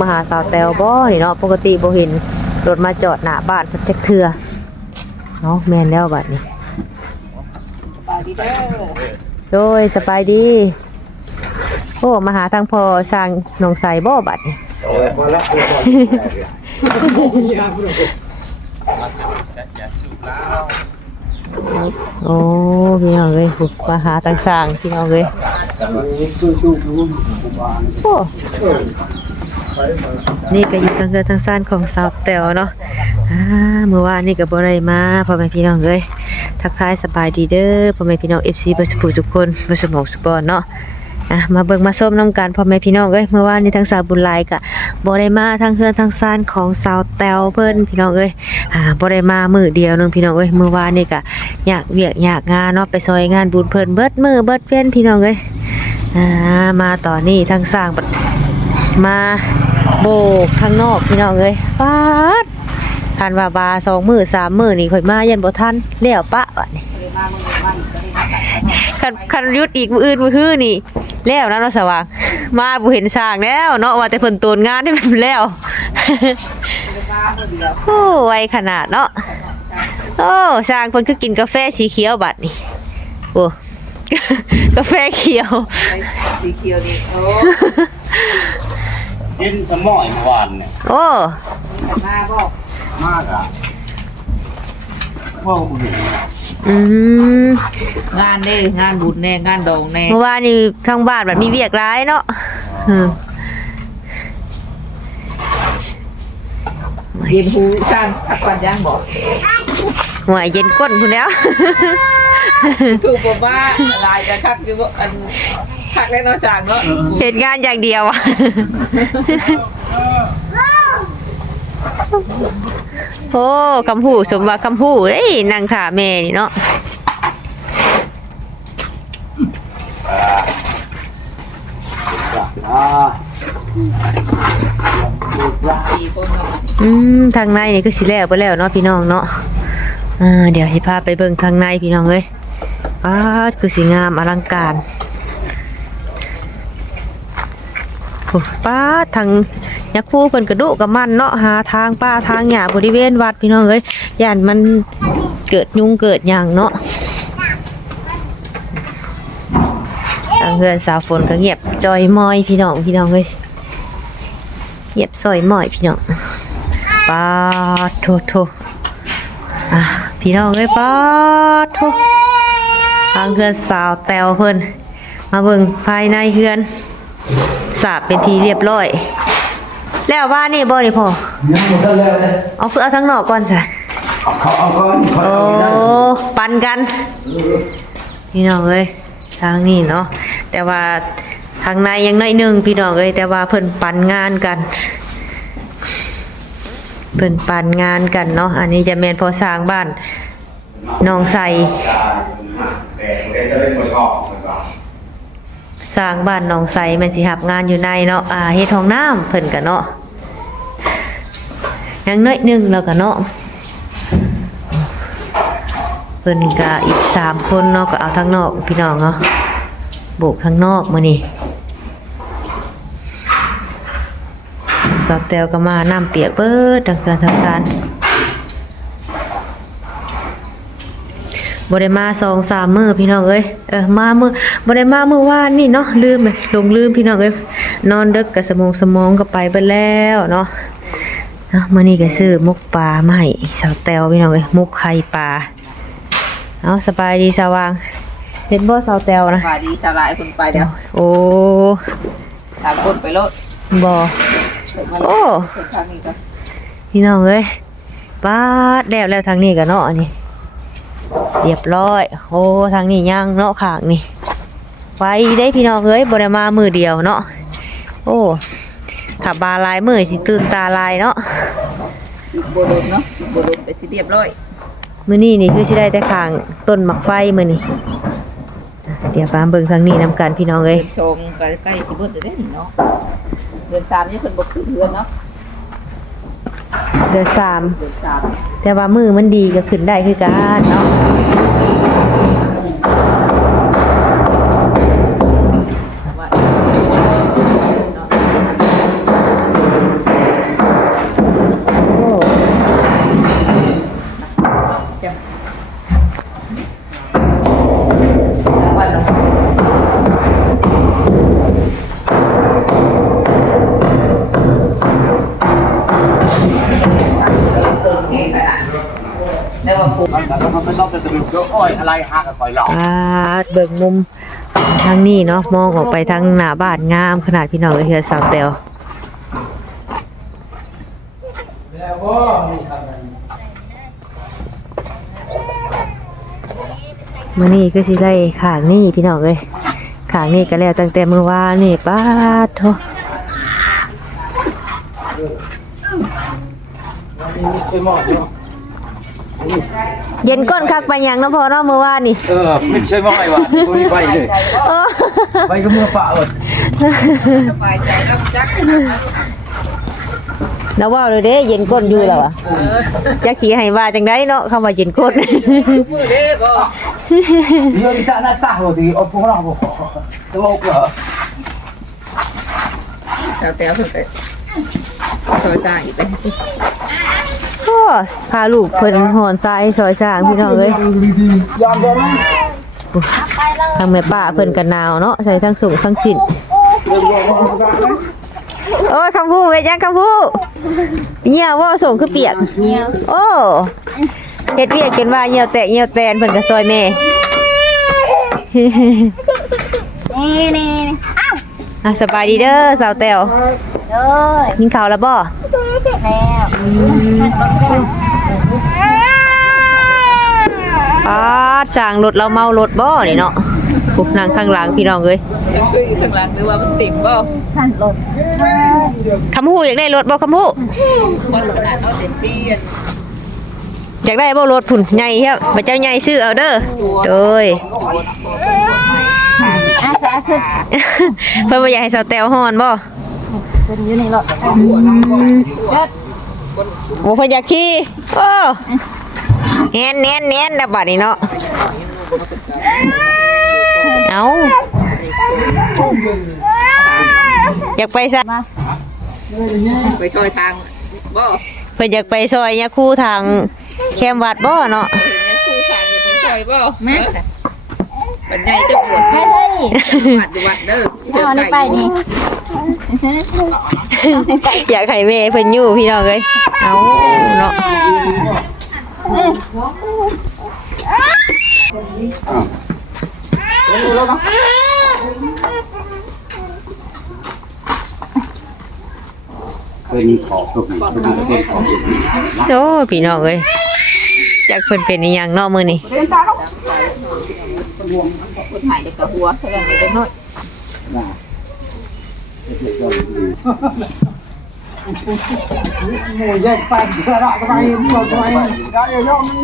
มาหาสาวแตวบ่นี่เนาะปกติบ่เห็นรถมาจอดหน้าบ้านเพิ่นจักเทื่อเนาะแม่นแล้วบัดนี้ โดยสบายดี โอ้มาหาทางพอสร้างหนองใสบ่บัดนี้ โอ้พี่น้องเอ้ยมาหาทางสร้างพี่น้องเอ้ยโอ้ นี่ก็อยู่ทางเรือทางซ่านของสาวแต๋วเนาะเมื่อวานนี่ก็บ่ได้มาพ่อแม่พี่น้องเอ้ยทักทายสบายดีเด้อพ่อแม่พี่น้อง FC บ่สุขทุกคนบ่สมองสุบอนเนาะอะมาเบิ่งมาส้มน้ำกันพ่อแม่พี่น้องเอ้ยเมื่อวานนี้ทางสาวบุญลายก็บ่ได้มาทางเรือนทางซานของสาวแต๋วเพิ่นพี่น้องเอ้ยอ่าบ่ได้มามือเดียวนึงพี่น้องเอ้ยเมื่อวานนี่ก็อยากเวียกอยากงานเนาะไปซอยงานบุญเพิ่นเบิดมือเบิดเวียนพี่น้องเอ้ยอ่ามาตอนนี้ทางสร้างมา โบกข้างนอกพี่น้องเอ้ยฟาดคันว่าบาสองมือสามมือนี่ข่อยมายันบ่ทันแล้วปะวะนี่คันคันยุดอีกมืออื่นมือฮื้อนี่แล้วนะเนาะสว่าง มาบ่เห็นสร้างแล้วเนาะว่าแต่เพิ่นโตนงานให้มันแล้วโอ้ไวขนาดเนาะโอ้สร้างเพิ่นคือกินกาแฟสีเขียวบัดนี่โอ้กาแฟเขียวสีเขียวนี่โอ้ กินสมอยเมื่อวานเนี่ยโอ้แต่มาบอกมากอะพ่อผมเห็นอืมงานเด้งานบุญแน่งานดองแน่เมื่อวานนี่ทางบ้านแบบมีเวียกร้ายเนาะอืมเย็นหูช่างพักปันย่างบอกหัวเย็นก้นพุ่นแล้ว ถูกบอกว่าลายจะคักอยู่บ่อัน คักแน่นอนช่างเนาะเหตุงานอย่างเดียวอะโอ้คำพูสมว่าคำพูเอ้ยนางขาแม่นี่เนาะอืมทางในนี่ก็สิแล้วไปแล้วเนาะพี่น้องเนาะอ่าเดี๋ยวสิพาไปเบิ่งทางในพี่น้องเอ้ยป้าดคือสิงามอลังการโอ้ ป้าทางยักษ์คู่เพิ่นกระดุกกับมันเนาะหาทางป้าทางหญ้าบริเวณวัดพี่น้องเอ้ยย่านมันเกิดยุงเกิดหยังเนาะทางเฮือนสาวฝนก็เงียบจอยมอยพี่น้องพี่น้องเอ้ยเหยียบซอยมอยพี่น้องปาโทโทอะพี่น้องเอ้ยปาโททางเฮือนสาวแตวเพิ่นมาเบิ่งภายในเฮือน สาบเป็นทีเรียบร้อย แล้วบ้านนี่บ่นี่พ่อยังหมดแล้วเลยเอาคือเอาทั้งนอกก่อนจ้ะเขาเอาก้อนเขาโอ้เอาได้ปันกันพี่น้องเอ้ยทางนี้เนาะแต่ว่าทางในยังน้อยหนึงพี่น้องเอ้ยแต่ว่าเพิ่นปันงานกันเพิ่นปันงานกันเนาะอันนี้จะแม่นพอสร้างบ้านน้องใสแต่แต่จะเป็นคนชอบเหมือนกันส ร้างบ้านน้องใสมันสิรับงานอยู่ในเนาะอ่าเฮ็ดห้องน้ำเพิ่นก็เนาะยังน้อยหนึงแล้วก็เนาะเพิ่นก็อีกสามคนเนาะก็เอาทางนอกพี่น้องเนาะโบกทางนอกมื้อนี้สาวแตวก็มาน้ำเปียกเบิดทางเกินทางซาน บได้มาสองสามมือพี่น้องเอ้ยเออมามือบได้มามือวานนี่เนาะลืมเลยลงลืมพี่น้องเอ้ยนอนดึกกับสมองสมองก็ไปเบิดแล้วเนาะเนาะมื้อนี้ก็ซื้อมุกปลามาให้สาวแตวพี่น้องเอ้ยมุกไข่ปลาเอาสบายดีสว่างเห็นบ่สาวแตวนะว่าดีสลายคนไปเดี๋ยวโอ้ทางคนไปโลดบ่เปิดมาโอ้เปิดทางนี้ก็พี่น้องเอ้ยป้าดแล้วแล้วทางนี้ก็เนาะอันนี้ เรียบร้อยโอ้ทางนี้ยังเนาะข้างนี่ไปได้พี่น้องเอ้ยบ่ได้มามือเดียวเนาะโอ้ถ้าบาลายมือสิตื่นตาลายเนาะโบโดมเนาะโบโดมไปสิเรียบร้อยมื้อนี้นี่คือสิได้แต่ข้างต้นหมักไฟมื้อนี้อะเดี๋ยวฟามเบิ่งทางนี้นํกันพี่น้องเอ้ยเดือนชงใกล้ๆสิเบิดเด้อนี่เนาะเดือนสามนี่เพิ่นบ่ขึ้นเดือนเนาะ เดือนสามเดือนสาม แต่ว่ามือมันดีก็ขึ้นได้คือกันเนาะแต่ว่าเนาะ ต้องจะตรึกเยอะอ้อยอะไรหักกับคอยหลอกอ่าเบิ่งมุมทางนี้เนาะมองออกไปทางหน้าบ้านงามขนาดพี่น้องเอ้ยเฮือสาวแตวมื้อนี้ก็สิได้ข้างนี้พี่น้องเอ้ยข้างนี้ก็แล้วตั้งแต่มื้อวานนี่ป้าดโท เย็นก้นคักไปานหยังเนาะพอเนาะมื้อวานนี่เออไม่ใช่ว่าไอ้หวานกูนี่ไปเลยเออไปก็มือฝ่าเออสบายใจแล้วจักแล้วว่าเลยเด้เย็นก้นอยู่แล้วอะจักขี่ให้ว่าจังไดเนาะคำว่าเย็นก้นมือเด้บ่เรื่องที่ตาหน้าตาเราสิเอาพวกเราบอกตัวเอาเกลือแถวแถวเพิ่นก็ซอยซ่าอีกไปก็ พาลูกเพิ่นหอนทรายซอยสร้างพี่น้องเอ้ยยอมยอมไหมทางแม่ป้าเพิ่นก็หนาวเนาะใส่ทั้งสูงทั้งจินโอ้ยคำพูดเฮ็ดยังคำพูดเหี่ยวว่าส่งคือเปียกโอ้เฮ็ดเวียกกินว่าเหี่ยวแตกเหี่ยวแตนเพิ่นก็ซอยแม่นี่นี่อ้าวอะสบายดีเด้อสาวแต้วเลยกินข้าวแล้วบ่ แล้วอ้าดสร้างรถเราเมารถบ่นี่เนาะปุ๊บนั่งข้างหลังพี่น้องเอ้ยยังคืออยู่ทางหลังหรือว่ามันติ่มบ่ขันรถคำพูดอยากได้รถบ่คำพูดคนขนาดเอาเต็มที่อันอยากได้บ่รถพุ่นใหญ่ครับบ่เจ้าใหญ่ซื้อเอาเด้อโดยอาสาคือเพิ่นบ่อยากให้สาวแตวฮ้อนบ่ เป็นอยู่ในรถโอ้เพิ่นอยากขี่โอ้แน่นแน่นแน่นแล้วบัดนี้เนาะเอาอยากไปซะไปช่วยทางบ่เพิ่นอยากไปซอยยาคูทางแคมวัดบ่เนาะเห็นในคู่ทางเนี่ยไปช่วยบ่แม่ปัญญาจะปวดเฮ้ยวัดอยู่วัดเด้อเอานี่ไปนี่ อยากให้แม่เพิ่นอยู่พี่น้องเอ้ยเอาเนาะเป็นขอบทุกนี้เป็นเป็นขอบทุกนี้โอ้พี่น้องเอ้ยจักเพิ่นเป็นอีหยังเนาะมื้อนี้คนหายเด็กกับหัวแค่นั้นเด็กน้อยแยกไปเกลือละทำไมเราทำไมได้ยอ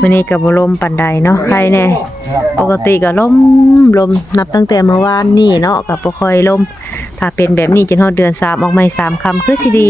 มันนี้กับลมปันใดเนาะใครแน่ปกติกับลมลมนับตั้งแต่เมื่อวานนี่เนาะกับ่ค่อยลม ถ้าเป็นแบบนี้จนฮอดเดือนสามออกไม่สามคำคือสิดี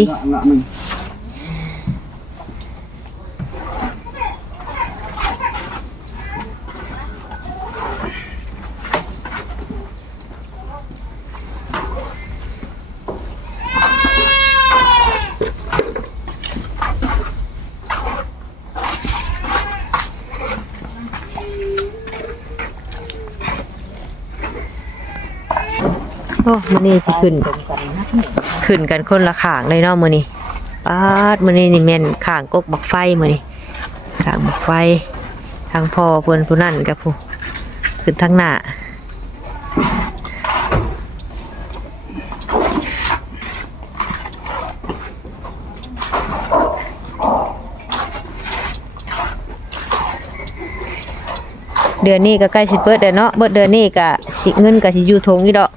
นี้สิขึ้น ขึ้นกันคนละข้างเลยเนาะมื้อนี้ปาดมื้อนี้นี่แม่นข้างกกบักไฟมื้อนี้ข้างบักไฟทางพ่อเพิ่นผู้นั้นกับผู้ขึ้นทางหน้าเดือนนี้ก็ใกล้สิเปิดเดือนเนาะเบิดเดือนนี้ก็สิเงินก็สิอยู่ทงอยู่ดอก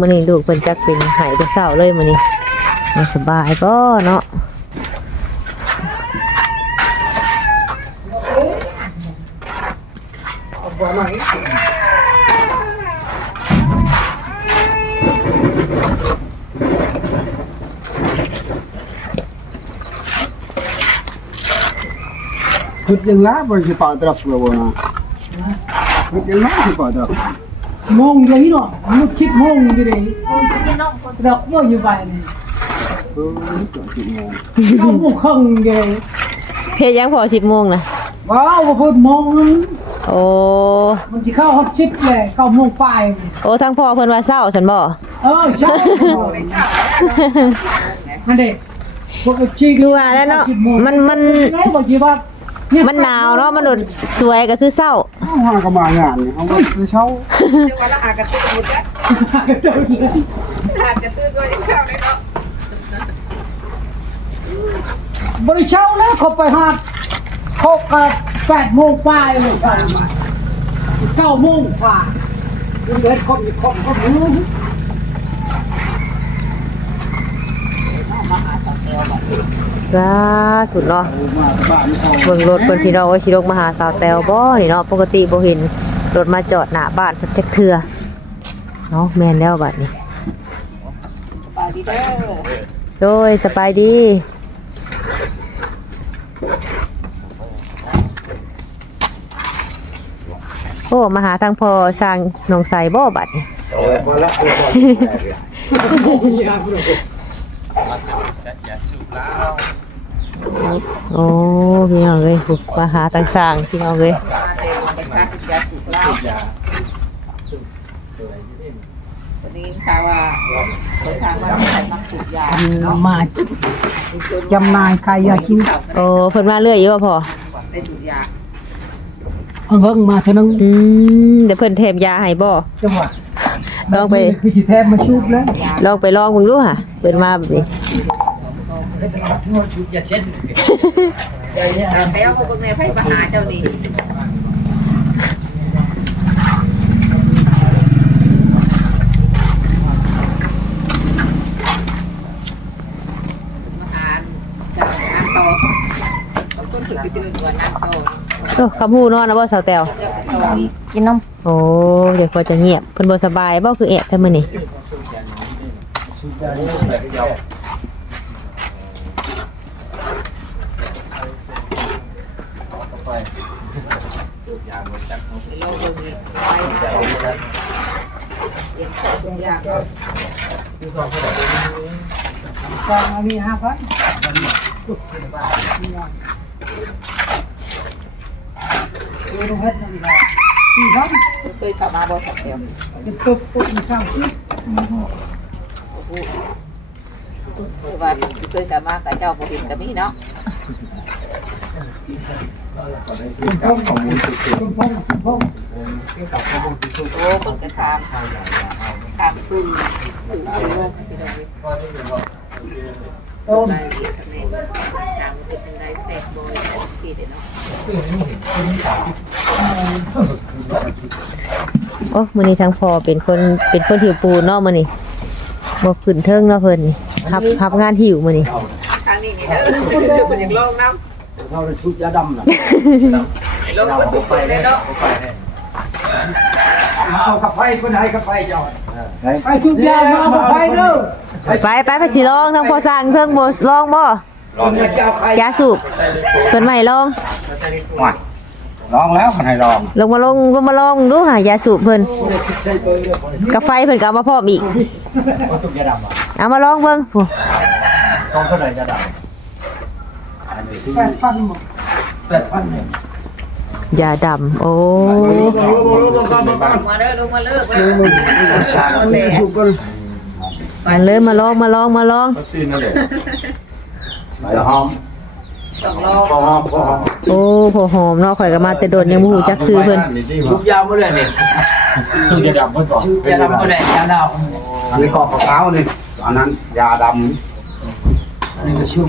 มื้อนี้ลูกเพิ่นจักเป็นหายแต่เศร้าเลยมื้อนี้สบายก็เนาะจุดยังไงบริษัทปาตรับเลยว่าจุดยังไงบริษัทปาตรับ มงเลยเนาะมุดชิดมงอยู่เลยดอกมั่วอยู่ไปนี่เออตัวสิโมงเข้าหมู่ข้างเลยเฮ็ดยังพอ10โมงนะว้าวบ่พูดมงโอ้มันสิเข้าฮอตชิดเลยเข้าโมงปลายนี่โอ้ทั้งพ่อเพิ่นว่าเศร้าซั่นบ่เออใช่อันเด็กพวกจีดูว่าแล้วเนาะมันมันไหนบอกจีว่า มันหนาวเนาะมันโดดสวยก็คือเศร้าเฮาหาก็มางานนี่เฮาก็คือเช้าเดี๋ยววันละหากระตื้นหมดแล้วหากระตื้นก็ยังเข้าเลยเนาะบริเช้าแล้วเขาไปหาหกกับแปดโมงปลายเลยไปมาเก้าโมงกว่าเดินคนอีกคนก็ รู้าธุเนาะเบิ่งรถเพิ่นพี่น้องว่าสิลงมาหาสาวแตวบ่นี่เนาะปกติบ่เห็นรถมาจอดหน้าบ้านเพิ่นจักเทื่อเนาะแม่นแล้วบัดนี้ไปดีเด้อโดยสบายดีโอ้มาหาทางพอสร้างหนองไสบ่บัดนี้โอ้ยพอละ โอ้พี่น้องเอ้ยปุ๊บมาหาทางสร้างพี่น้องเอ้ยมาเดี๋ยวไปซักยาสูบเหล้าวันนี้ข่าวว่าเดินทางมาใส่มักสูบยาเนาะมาจำหนายขายยาสูบโอ้เพิ่นมาเรื่อยอยู่ว่าพ่อได้สูบยาเอาเงินมาเท่านั้นอืมเดี๋ยวเพิ่นแถมยาให้บ่จังหวะลองไปคือสิแทบมาสูบแล้วลองไปลองเบิ่งดูค่ะเพิ่นมาแบบนี้ แต่แล้วมาเบิ่งในไพ่มาหาเจ้านี่มาหาจากนักโตบางคนถึงไปซื้อตัวนักโตโอ้คำพูดเนาะนะบ่สาวแตวเจ้าโตอีกกินนมโอ้เดี๋ยวพอจะเงียบเพิ่นบ่สบายบ่คือแอบแท้มื้อนี้ โลกเบิ่งอีกไปมาเย็นชอบทุกอย่างจองอันนี้ห้าพันดูตรงเฮ็ดนั่นแหละสี่พันเคยเข้ามาบ่สักเดียวจะตุบปุ๊บมีสามสิบคือว่าเคยเข้ามากับเจ้าบ่เห็นก็มีเนาะ คุณพงษ์คุณพงษ์คุณพงษ์โอ้เพิ่นก็ถามถามคือคือโลกที่เราอยู่ต้นรายละเอียดข้างในถามว่าเป็นจังได๋แซ่บบ่ที่เด้เนาะโอ้มื้อนี้ทางพอเป็นคนเป็นคนหิวปูนเนาะมื้อนี้บ่ขึ้นเทิงเนาะเพิ่นนี่รับรับงานหิวมื้อนี้ทางนี้นี่เด้อมันยังโลกนำ เฮาได้ชุดยาดำน่ะโลกบ่ทุกคนเลยเนาะเอากับไฟเพิ่นให้กับไฟเจ้าไปทุกอย่างมาเอาไปเด้อไปไปไปสิลองทางพ่อสร้างเทิงบ่ลองบ่ลองเจ้าไฟยาสูบเพิ่นไม่ให้ลองลองแล้วมันให้ลอง ลงมาลงลงมาลองดูค่ะยาสูบเพิ่นกาไฟเพิ่นก็เอามาพร้อมอีกบ่สุกยาดำอะเอามาลองเบิ่งโอ้ต้องเท่าไหร่ยาดำอันนี้ที่ แปดพันหมด8,000เนี่ยยาดำโอ้มาเด้อลงมาเลิกแล้วแต่สุกกันมาเลยมาลองมาลองมาลองจะหอมต้องรอพอหอมพอหอมโอ้พอหอมเนาะข่อยก็มาแต่โดนยังบ่ฮู้จักชื่อเพิ่นสุกยาบ่ได้นี่สุกยาดำเพิ่นก่อนสุกยาดำบ่ได้ยาดาวอันนี้กอกขาวนี่อันนั้นยาดำอันนี้ก็ชุบ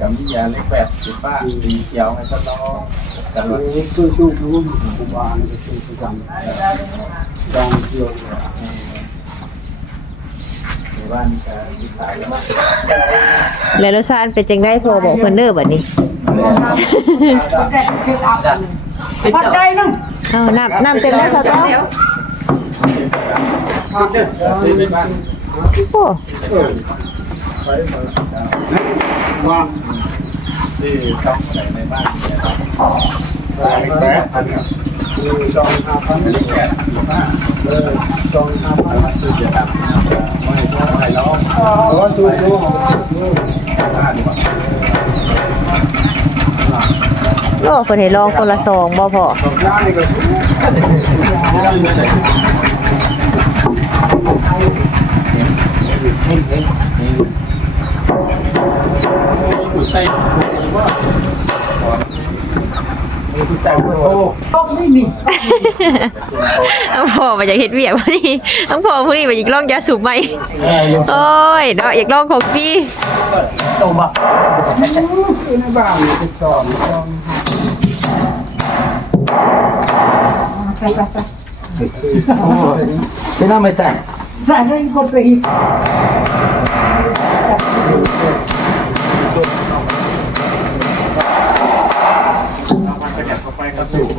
กับมียาเล็กแบบสีฟ้าสีเขียวให้ทดลองตลอดคือชูรู้กูบ้านก็ชูประจำจองเที่ยวในบ้านก็ที่ขายแล้วแล้วรสชาติเป็นจังได๋พอบอกเพิ่นเด้อบัดนี้แกะเกลืออาบเป็นปัดใจนึงเอาน้ำน้ำเต็มแล้วครับเดี๋ยวซื้อ ในบ้าว่าซื้อช่องไหนในบ้านเนี่ยครับแปดพันหนึ่งสองห้าพันเล็กแบบสีฟ้าเออสองห้าพันสูบยาดำไม่ต้องใครร้องเออสูรู้บ้าดีกว่าโลเพิ่นให้ลองคนละซองบ่พอเใส่ว่าที่ใส่โอ้ต้องไม่หนีต้องพอมาอยากเฮ็ดเวียกบ่นี่ต้องพอผู้นี้มาอยากลองยาสูบใหม่โอ้ยเนาะอยากลองของฟรีโตบ่คือในบ้านนี่เป็นสองสองเป็นน้ำไม่แตกใส่ให้คนไปอีก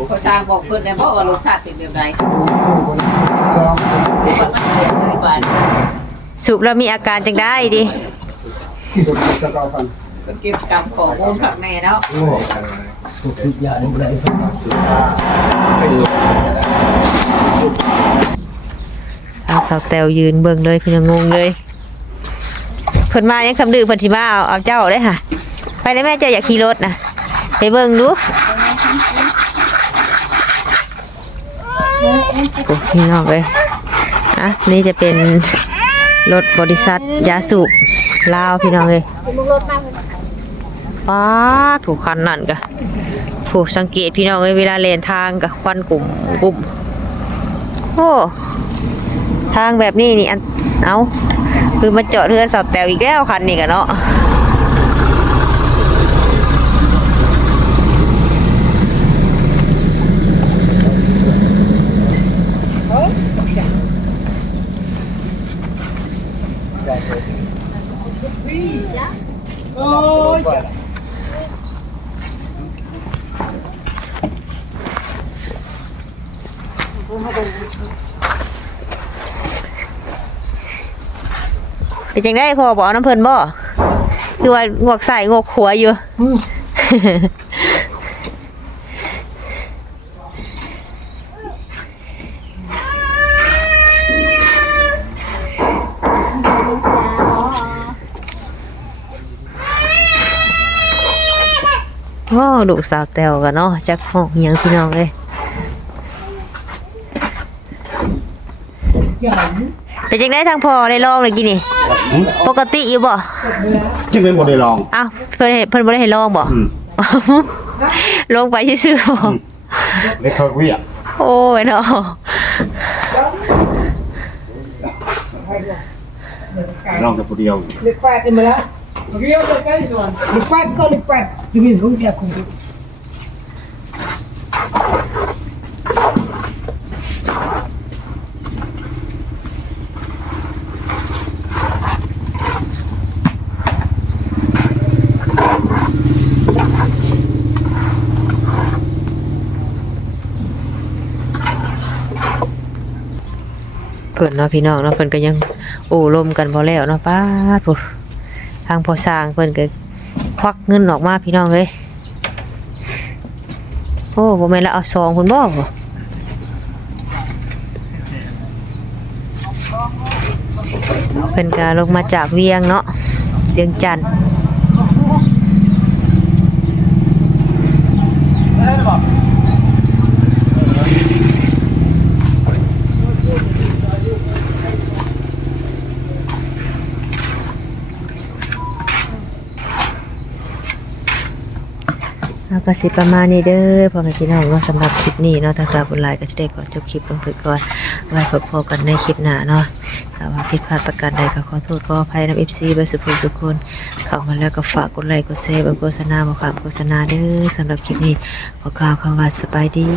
เขาสร้างบอกเพิ่นแล้วบ่ว่ารสชาติเป็นแบบใดสองมันมันเปลี่ยนเลยบาดสูบแล้วมีอาการจังได้ดิสุดจะเก้าพันก็เก็บกรรมของมูลข้างในเนาะทางสาวแตวยืนเบิ่งเลยเพิ่นยังงงเลยเพิ่นมายังคำดื้อเพิ่นสิมาเอาเอาเจ้าได้ค่ะ ไปได้แม่เจ้าอยากขี่รถนะไปเบิ่งดู โอ้พี่น้องเลยอะนี่จะเป็นรถบริษัทยาสูบลาวพี่น้องเลยป้าถูกคันนั่นกะถูกสังเกตพี่น้องเลยเวลาเลนทางกับควันกลุ่มกลุ่มโอ้ทางแบบนี้นี่เอาคือมาเจอดเรือนเสาแตวอีกแล้วคันนี่กันเนาะ เป็นจังได้พอบอกเอาน้ำเพลินบ่คือว่างวกใส่งวกขัวอยู่โอ้ลูกสาวแตวกันเนาะจักห้องอิหยังพี่น้องเลยใหญ่เป็นจังได้ทางพอได้ลองเลยกินนี่ ปกติอยู่บ่จึงเป็นโมเดลลองอ้าวเพิ่นให้เพิ่นบ่ได้ให้ลองบ่อืมลงไปซื่อๆบ่เล็กเขาเวียโอ้ยเนาะลองแต่คนเดียวเล็กแปดนี่มาแล้วเรียวเลยไปนอนเล็กแปดก็เล็กแปดที่มีของแกคง เพิ่น เนาะพี่น้องเนาะเพิ่นก็ยังโอ้ลมกันพอแล้วเนาะป้าดทางพอสร้างเพิ่นก็ควักเงินออกมาพี่น้องเลยโอ้บ่แม่นละเอาซองเพิ่นบ่บ่เพิ่นก็ลงมาจากเวียงเนาะเวียงจันทร์ ก็สิประมาณนี้เด้อพ่อแม่พี่น้องเนาะสำหรับคลิปนี้เนาะทางสาวบุญหลายก็จะได้ขอนจบคลิปลงไปก่อนไว้พบกันในคลิปหน้าเนาะถ้าว่าผิดพลาดประการใดก็ขอโทษขออภัยนำ FC เบอร์สุภูทุกคนเข้ามาแล้วก็ฝากกดไลค์กดแชร์เบอร์โฆษณาบ่ฝากโฆษณาเด้อสำหรับคลิปนี้ขอกล่าวคำว่าสบายดี